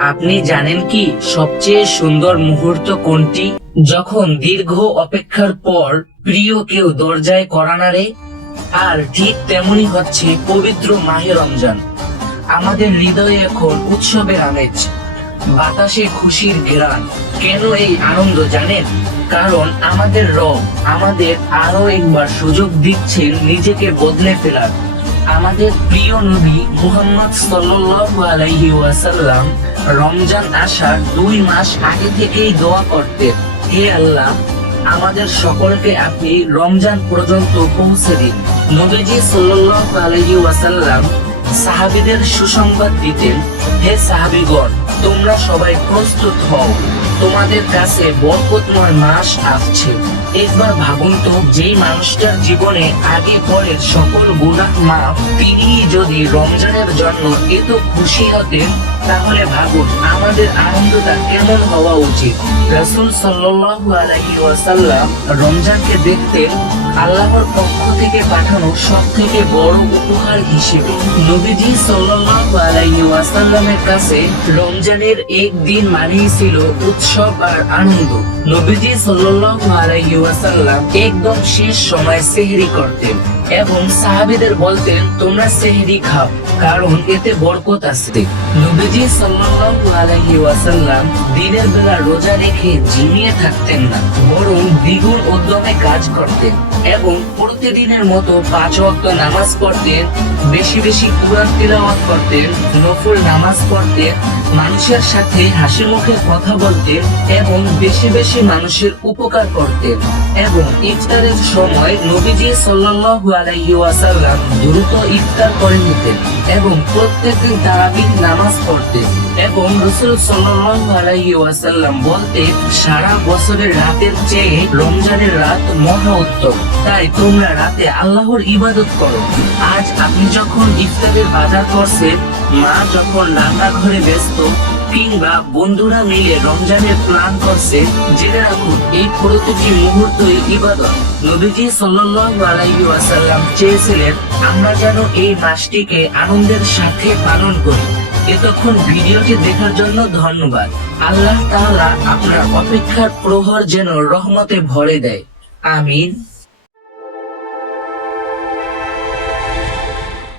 আপনি জানেন কি সবচেয়ে সুন্দর মুহূর্ত কোনটি? যখন দীর্ঘ অপেক্ষার পর প্রিয় কেউ দরজায় কড়া নাড়ে। আর ঠিক তেমনি হচ্ছে পবিত্র মাহে রমজান। আমাদের হৃদয়ে এখন উৎসবের আমেজ, বাতাসে খুশির ঘ্রাণ। কেন এই আনন্দ জানেন? কারণ আমাদের রব আমাদের আরো একবার সুযোগ দিচ্ছেন নিজেকে বদলে ফেলার। আমাদের প্রিয় নবী মুহাম্মদ সাল্লাল্লাহু আলাইহি ওয়াসাল্লাম রমজান আসার 2 মাস আগে থেকেই দোয়া করতেন, হে আল্লাহ, আমাদের সকলকে আপনি রমজান পর্যন্ত পৌঁছে দিন। নবীজি সাল্লাল্লাহু আলাইহি ওয়াসাল্লাম সাহাবীদের সুসংবাদ দিতেন, হে সাহাবীগণ, তোমরা সবাই প্রস্তুত হও, তোমাদের কাছে বরকতময় মাস আসছে। একবার ভাবুন তো, যেই মানুষটার জীবনে আগে পরে সকল গুনাহ মাফ, তিনি যদি রমজানের জন্য এত খুশি হতেন, তাহলে ভাবুন আমাদের আনন্দটা কেমন হওয়া উচিত। রাসূল সাল্লাল্লাহু আলাইহি ওয়াসাল্লাম রমজানকে দেখতেন আল্লাহর পক্ষ থেকে পাঠানো সবথেকে বড় উপহার হিসেবে। নবীজি সাল্লাল্লাহু আলাইহি ওয়াসাল্লামের কাছে রমজানের একদিন মানেই ছিল উৎসব আর আনন্দ। নবীজি সাল্লাল্লাহু আলাইহি ওয়াসাল্লাম একদম শেষ সময় সেহরি করতেন এবং সাহাবীদের বলতেন, তোমরা সেহরি খাও, কারণ এতে বরকত আছে। নবীজি সাল্লাল্লাহু আলাইহি ওয়াসাল্লাম দিনের বেলা রোজা রেখে ঝিমিয়ে থাকতেন না, বরং দ্বিগুণ উদ্যমে কাজ করতেন এবং প্রতিদিনের মতো 5 ওয়াক্ত নামাজ পড়তেন, বেশি বেশি কুরআন তিলাওয়াত করতেন, নফল নামাজ পড়তেন, মানুষের সাথে হাসি মুখে কথা বলতেন এবং বেশি বেশি মানুষের উপকার করতেন। এবং ইফতারের সময় নবীজি সাল্লাল্লাহু আলাইহি ওয়াসাল্লাম দ্রুত ইফতার করে নিতেন এবং প্রত্যেকদিন তারাবিহ নামাজ পড়তেন। এবং রাসূল সাল্লাল্লাহু আলাইহি ওয়াসাল্লাম বলতেন, সারা বছরের রাতের চেয়ে রমজানের রাত মহা উত্তম, তাই তোমরা রাতে আল্লাহর ইবাদত করো। আজ আপনি যখন ইফতারের বাজার করছেন, মা যখন রান্নাঘরে ব্যস্ত, কিংবা বন্ধুরা মিলে রমজানের প্ল্যান করছে, জেনে রাখুন এই প্রতিটি মুহূর্তই ইবাদত। নবীজি সাল্লাল্লাহু আলাইহি ওয়াসাল্লাম চেয়েছিলেন আমরা যেন এই মাসটিকে আনন্দের সাথে পালন করি। এতক্ষণ ভিডিওটি দেখার জন্য ধন্যবাদ। আল্লাহ তাআলা আপনার অপেক্ষার প্রহর যেন রহমতে ভরে দেয়। আমিন।